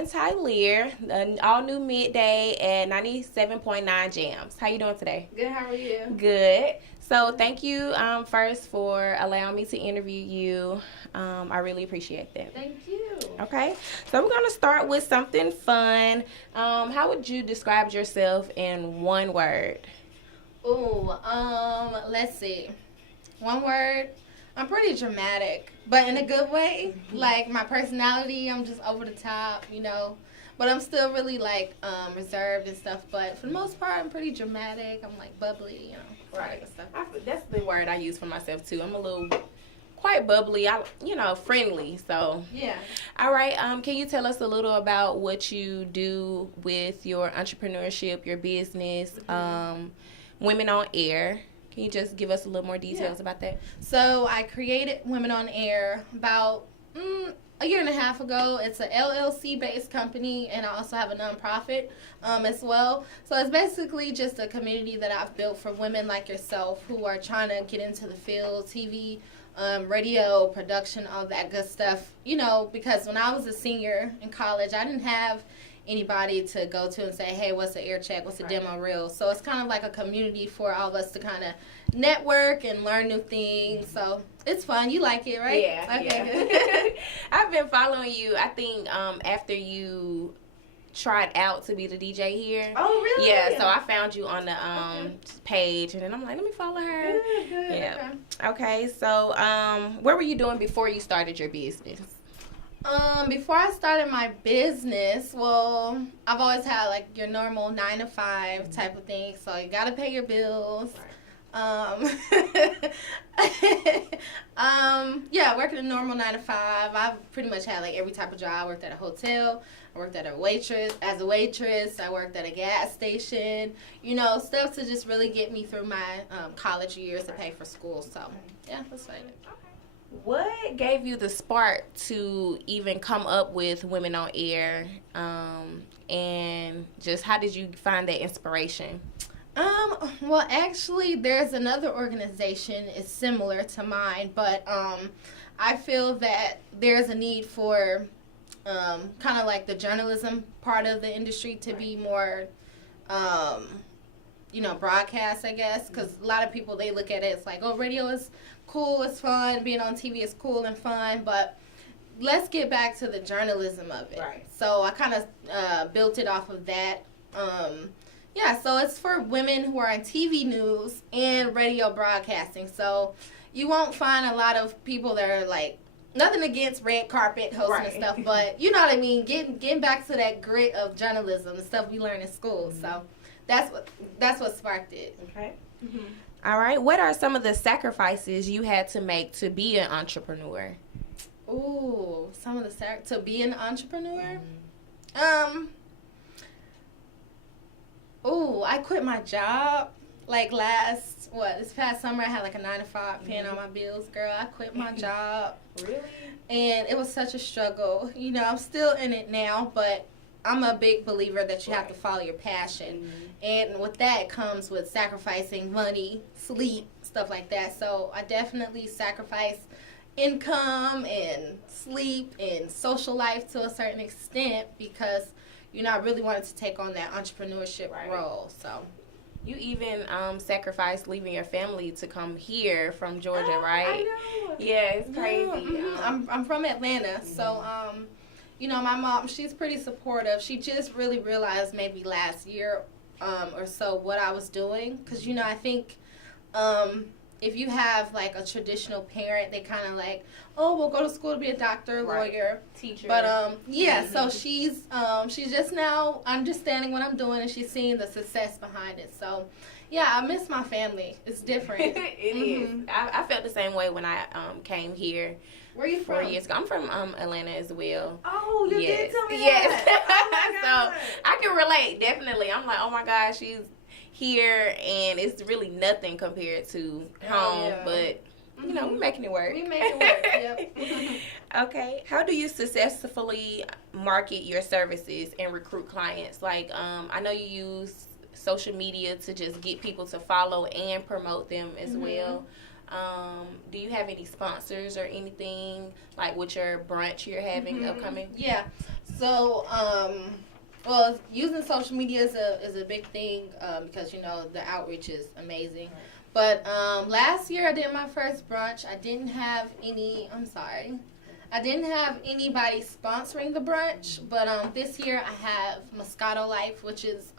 and tylier, an all new midday at 97.9 Jams. How you doing today? Good, how are you? Good. So thank you first for allowing me to interview you. I really appreciate that. Thank you. Okay, so we're going to start with something fun. How would you describe yourself in one word? Ooh, let's see. One word. I'm pretty dramatic, but in a good way. Mm-hmm. Like my personality, I'm just over the top, But I'm still really reserved and stuff. But for the most part, I'm pretty dramatic. I'm like bubbly, Right. And stuff. That's the word I use for myself too. I'm a little quite bubbly. Friendly. So yeah. All right. Can you tell us a little about what you do with your entrepreneurship, your business, Women on Air? Can you just give us a little more details about that? So I created Women on Air about a year and a half ago. It's an LLC-based company, and I also have a nonprofit as well. So it's basically just a community that I've built for women like yourself who are trying to get into the field, TV, radio, production, all that good stuff. Because when I was a senior in college, I didn't have anybody to go to and say, hey, what's an air check, what's a demo reel? So it's kind of like a community for all of us to kind of network and learn new things. So it's fun. You like it, right? Yeah. Okay. Yeah. I've been following you, I think, after you tried out to be the DJ here. Oh, really? Yeah, so I found you on the page, and then I'm like, let me follow her. Good. Yeah. Okay, so what were you doing before you started your business? Before I started my business, well, I've always had like your normal 9 to 5 type of thing. So you gotta pay your bills. Working a normal 9 to 5. I've pretty much had like every type of job. I worked at a hotel. I worked at a waitress. I worked at a gas station. Stuff to just really get me through my college years to pay for school. So yeah, that's fine. What gave you the spark to even come up with Women on Air? And just how did you find that inspiration? Well, actually, there's another organization. It's similar to mine, but I feel that there's a need for kind of like the journalism part of the industry to be more broadcast, I guess, because a lot of people, they look at it, it's like, oh, radio is cool, it's fun, being on TV is cool and fun, but let's get back to the journalism of it. Right. So I kind of built it off of that. So it's for women who are in TV news and radio broadcasting. So you won't find a lot of people that are like, nothing against red carpet hosting and stuff, but you know what I mean, getting back to that grit of journalism, the stuff we learn in school. So that's what sparked it. Okay. Mm-hmm. All right. What are some of the sacrifices you had to make to be an entrepreneur? Ooh, some of the to be an entrepreneur? I quit my job this past summer. I had like a 9 to 5 paying all my bills. Girl, I quit my job. Really? And it was such a struggle. I'm still in it now, but I'm a big believer that you have to follow your passion. And with that comes with sacrificing money, sleep, stuff like that. So I definitely sacrificed income and sleep and social life to a certain extent because, I really wanted to take on that entrepreneurship role. So you even sacrificed leaving your family to come here from Georgia, right? I know. Yeah, it's crazy. I'm from Atlanta, so my mom, she's pretty supportive. She just really realized maybe last year or so what I was doing. Because, I think if you have, like, a traditional parent, they kind of like, oh, we'll go to school to be a doctor, lawyer. Teacher. But, so she's just now understanding what I'm doing, and she's seeing the success behind it. So, yeah, I miss my family. It's different. It is. I felt the same way when I came here. Where are you from? 4 years ago. I'm from Atlanta as well. Oh, you did tell me that. Oh my God. So I can relate, definitely. I'm like, oh my gosh, she's here, and it's really nothing compared to home. Yeah. But, we're making it work. We make it work, yep. Okay. How do you successfully market your services and recruit clients? Like, I know you use social media to just get people to follow and promote them as well. Do you have any sponsors or anything like with your brunch you're having upcoming? Yeah. So, well, using social media is a big thing because, you know, the outreach is amazing. Right. But last year I did my first brunch. I didn't have any, I didn't have anybody sponsoring the brunch, but this year I have Moscato Life, which is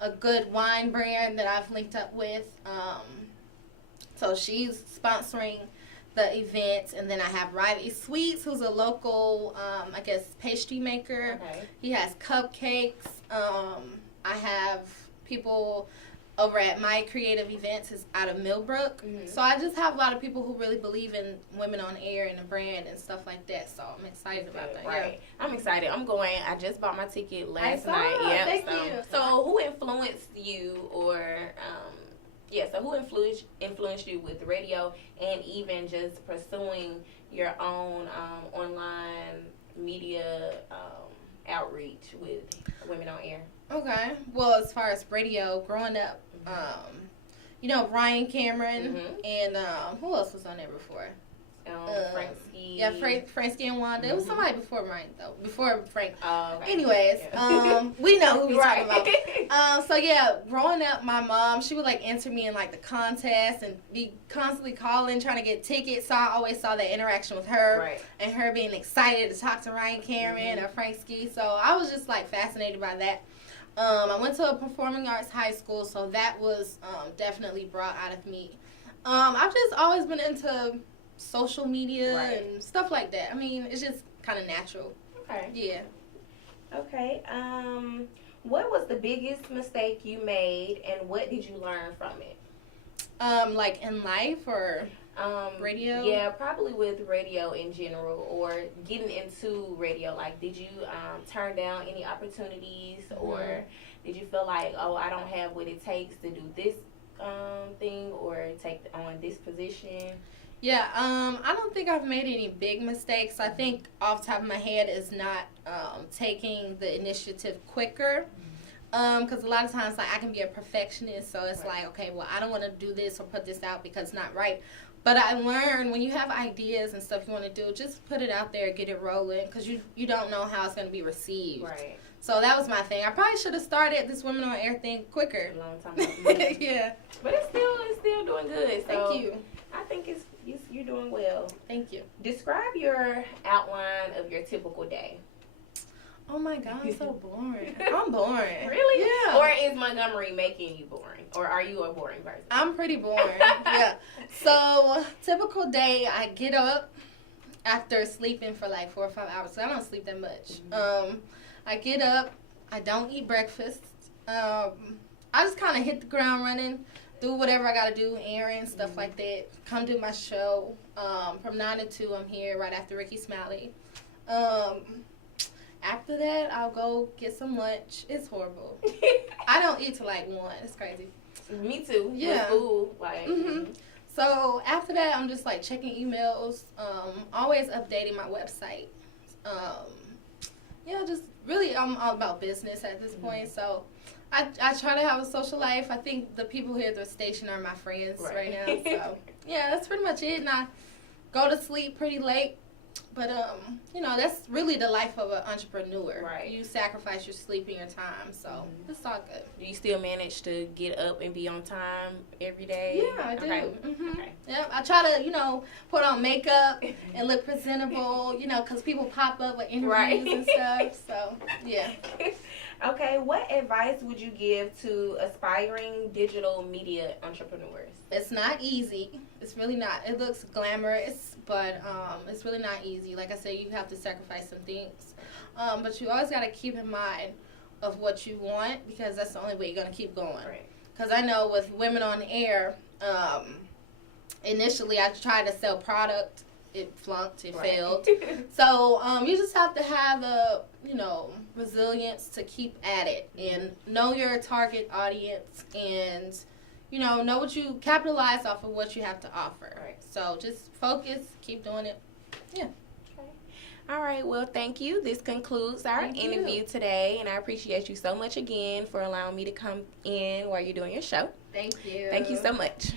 a good wine brand that I've linked up with. So she's sponsoring the event, and then I have Riley Sweets, who's a local, I guess, pastry maker. Okay. He has cupcakes. I have people over at My Creative Events is out of Millbrook. Mm-hmm. So I just have a lot of people who really believe in women on air and the brand and stuff like that. So I'm excited about that. Right. Yeah. I'm excited. I'm going. I just bought my ticket last night. Yeah. Thank you. So who influenced you so who influenced you with the radio and even just pursuing your own online media outreach with Women on Air? Okay. Well, as far as radio, growing up, you know, Ryan Cameron and who else was on there before? Frankie. Yeah, Frankie and Wanda. It was somebody before Ryan, though. Before Frank. Okay. Anyways, we know who we're talking about. So, yeah, growing up, my mom, she would, like, enter me in, like, the contest and be constantly calling, trying to get tickets. So I always saw that interaction with her and her being excited to talk to Ryan Cameron or Frank Ski. So I was just, like, fascinated by that. I went to a performing arts high school, so that was definitely brought out of me. I've just always been into social media and stuff like that. I mean, it's just kind of natural. Okay. Yeah. Okay. What was the biggest mistake you made, and what did you learn from it? Like in life or radio? Yeah, probably with radio in general, or getting into radio. Like, did you turn down any opportunities, or did you feel like, oh, I don't have what it takes to do this thing or take on this position? Yeah, I don't think I've made any big mistakes. I think off the top of my head is not taking the initiative quicker. Because a lot of times, like, I can be a perfectionist, so it's like, okay, well, I don't want to do this or put this out because it's not right. But I learned when you have ideas and stuff you want to do, just put it out there, get it rolling, because you don't know how it's going to be received. Right. So that was my thing. I probably should have started this Women on Air thing quicker. A long time ago. Yeah. But it's still doing good. So thank you. I think you're doing well. Thank you. Describe your outline of your typical day. Oh my God, I'm so boring. I'm boring. Really? Yeah. Or is Montgomery making you boring? Or are you a boring person? I'm pretty boring. Yeah. So, typical day, I get up after sleeping for like 4 or 5 hours. So I don't sleep that much. I get up. I don't eat breakfast. I just kind of hit the ground running, do whatever I got to do, errands, stuff like that. Come do my show. From 9 to 2, I'm here right after Ricky Smiley. After that, I'll go get some lunch. It's horrible. I don't eat till like 1. It's crazy. Me too. Yeah. With food, like. So after that, I'm just like checking emails. Always updating my website. Yeah, just really, I'm all about business at this point. So I try to have a social life. I think the people here at the station are my friends right now. So yeah, that's pretty much it. And I go to sleep pretty late. But, you know, that's really the life of an entrepreneur. Right. You sacrifice your sleep and your time, so it's all good. Do you still manage to get up and be on time every day? Yeah, I do. Okay. Okay. Yep. I try to, you know, put on makeup and look presentable, you know, because people pop up with interviews and stuff. So, yeah. Okay. What advice would you give to aspiring digital media entrepreneurs? It's not easy. It's really not. It looks glamorous, but it's really not easy. Like I said, you have to sacrifice some things. But you always got to keep in mind of what you want, because that's the only way you're going to keep going. Because I know with Women on Air, initially I tried to sell product. It flunked. It failed. So you just have to have the, you know, resilience to keep at it and know your target audience and, you know what you capitalize off of what you have to offer. So just focus, keep doing it. Yeah. Okay. All right. Well, thank you. This concludes our interview today, and I appreciate you so much again for allowing me to come in while you're doing your show. Thank you. Thank you so much.